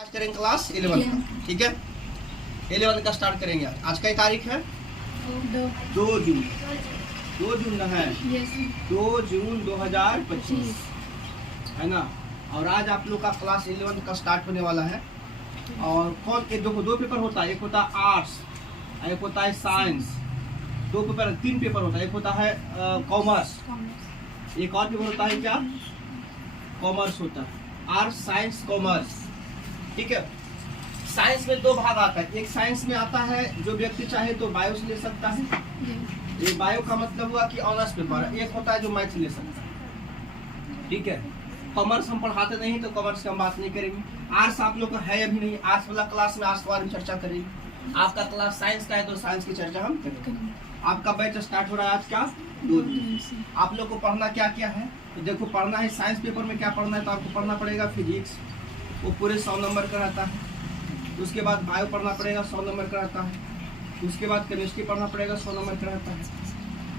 आज करेंगे क्लास 11 का, ठीक है। 11 का स्टार्ट करेंगे। आज का तारीख है 2 जून। 2 जून का है 2 जून 2025 है ना। और आज आप लोग का क्लास 11 का स्टार्ट होने वाला है। और कौन एक दो पेपर होता है, एक होता है आर्ट्स, एक होता है साइंस। दो पेपर, 3 पेपर होता है। एक होता है कॉमर्स, एक और पेपर होता है क्या, कॉमर्स होता है, आर्ट्स साइंस कॉमर्स, ठीक है। साइंस में 2 भाग आता है। एक साइंस में आता है जो व्यक्ति चाहे तो बायो से ले सकता है, ये बायो का मतलब हुआ कि ऑनर्स पेपर। एक होता है जो मैथ्स ले सकता है, ठीक है। कॉमर्स हम पढ़ाते नहीं तो कॉमर्स की हम बात नहीं करेंगे। आर्ट्स आप लोग का है अभी नहीं, आर्ट्स वाला क्लास में आर्ट्स के बारे में चर्चा करेंगे। आपका क्लास साइंस का है तो साइंस की चर्चा हम करेंगे। आपका बैच स्टार्ट हो रहा है आज क्या 2 जून। आप लोग को पढ़ना क्या क्या है तो देखो, पढ़ना है साइंस पेपर में क्या पढ़ना है तो आपको पढ़ना पड़ेगा फिजिक्स, वो पूरे 100 नंबर का रहता है। उसके बाद बायो पढ़ना पड़ेगा, 100 नंबर का रहता है। उसके बाद केमिस्ट्री पढ़ना पड़ेगा, 100 नंबर का रहता है।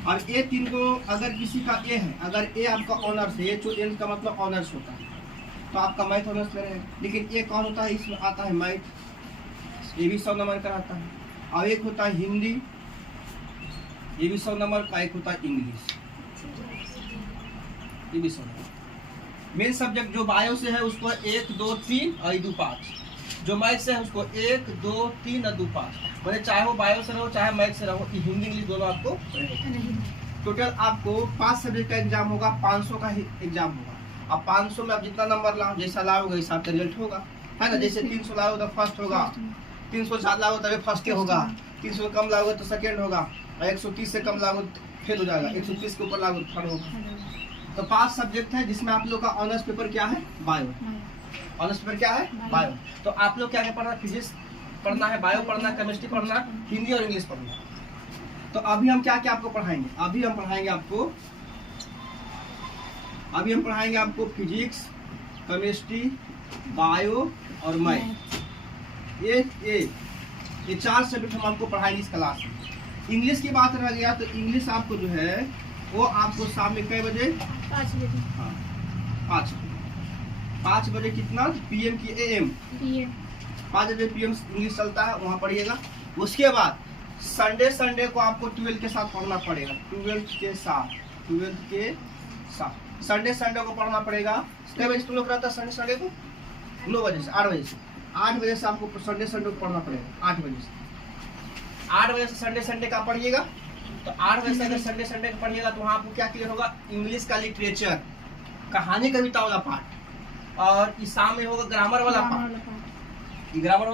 और ये 3 को अगर किसी का ए है, अगर ए आपका ऑनर्स है, जो एन का मतलब ऑनर्स होता है, तो आपका मैथ ऑनर्स में रहेगा। लेकिन एक और होता है, इसमें आता है मैथ, ये भी 100 नंबर का रहता है। और एक होता है हिंदी, ये भी 100 नंबर का। एक होता है इंग्लिश, ये भी 100 नंबर। मेन सब्जेक्ट जो बायो से है उसको 1, 2, 3 और 2, 5। जो मैथ से है उसको 1, 2, 3 और 2, 5। मैंने चाहे वो बायो से रहो चाहे मैथ से रहो, हिंदी इंग्लिश दोनों आपको रहेगा। टोटल आपको 5 सब्जेक्ट का एग्जाम होगा, 500 का एग्जाम होगा। अब 500 में आप जितना नंबर लाओ, जैसा लाओगे वैसा आपका रिजल्ट होगा, है ना। जैसे 300 लाओ तो फर्स्ट होगा, 300 ज्यादा लाओ तभी फर्स्ट होगा, 300 कम लाओगे तो सेकेंड होगा, और 130 से कम लाओगे तो फेल हो जाएगा, 130 के ऊपर लाओगे तो थर्ड होगा। तो 5 सब्जेक्ट है जिसमें आप लोग का ऑनर्स पेपर क्या है, बायो। ऑनर्स पेपर क्या है, बायो। तो आप लोग क्या क्या पढ़ना है, फिजिक्स पढ़ना है, बायो पढ़ना है, केमिस्ट्री पढ़ना है, हिंदी और इंग्लिश पढ़ना है। तो अभी हम क्या क्या आपको पढ़ाएंगे, अभी हम पढ़ाएंगे आपको फिजिक्स, केमिस्ट्री, बायो और मैथ। ये 4 सब्जेक्ट हम आपको पढ़ाएंगे इस क्लास में। इंग्लिश की बात रह गया तो इंग्लिश आपको जो है वो आपको शाम में कई बजे, 5 बजे। हाँ 5 बजे कितना PM की AM, 5 बजे PM इंग्लिश चलता है, वहाँ पढ़िएगा। उसके बाद संडे को आपको 12 के साथ पढ़ना पड़ेगा, 12 के साथ संडे को पढ़ना पड़ेगा। कितने बजे तुम लोग रहता है संडे को, 9 बजे से 8 बजे से 8 बजे से आपको संडे को पढ़ना पड़ेगा। 8 बजे से संडे का पढ़िएगा। तो 8 बजे से अगर संडे का पढ़िएगा तो वहाँ आपको क्या क्लियर होगा, इंग्लिश का लिटरेचर, कहानी कविता वाला पार्ट, और इस शाम में होगा ग्रामर वाला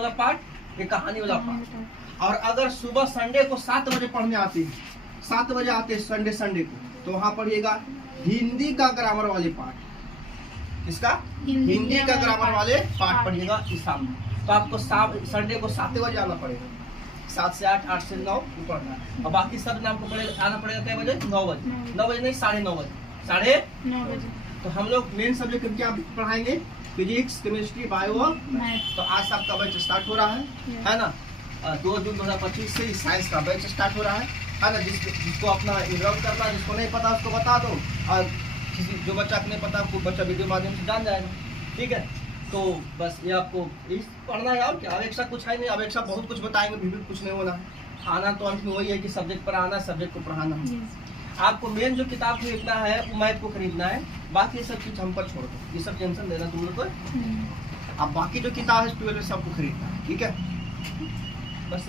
पार्ट, ये कहानी वाला पार्ट। और अगर सुबह संडे को 7 बजे पढ़ने आते हैं, 7 बजे आते हैं संडे को, तो वहाँ पढ़िएगा हिंदी का ग्रामर वाले पार्ट। इसका हिंदी का ग्रामर वाले पार्ट पढ़िएगा इस शाम में। तो आपको संडे को 7 बजे आना पड़ेगा, 7 से 8, 8 से 9 पढ़ना है। और बाकी सब नाम को आना पड़ेगा क्या बजे, 9 बजे, 9 बजे नहीं 9:30 बजे, 9:30। तो हम लोग मेन सब्जेक्ट क्या पढ़ाएंगे, फिजिक्स, केमिस्ट्री, बायो और मैथ। तो आज आपका बैच स्टार्ट हो रहा है ना। 2 जून 2025 से साइंस का बैच स्टार्ट हो रहा है ना। जिसको अपना इनरोल करना है, जिसको नहीं पता उसको बता दो, और किसी जो बच्चा को नहीं पता वो बच्चा वीडियो माध्यम से जान जाएगा, ठीक है। तो बस ये आपको पढ़ना है, और क्या अब एक्स्ट्रा कुछ है नहीं। अब एक्स्ट्रा बहुत कुछ बताएंगे, भी कुछ नहीं होना है। आना तो अंत में वही है कि सब्जेक्ट पर आना, सब्जेक्ट को पढ़ाना है। आपको मेन जो किताब खरीदना है वो मैथ को खरीदना है, बाकी ये सब चीज हम पर छोड़ दो, ये सब टेंशन देना तुम लोग को। अब बाकी जो किताब है 12 में सबको खरीदना है, ठीक है। बस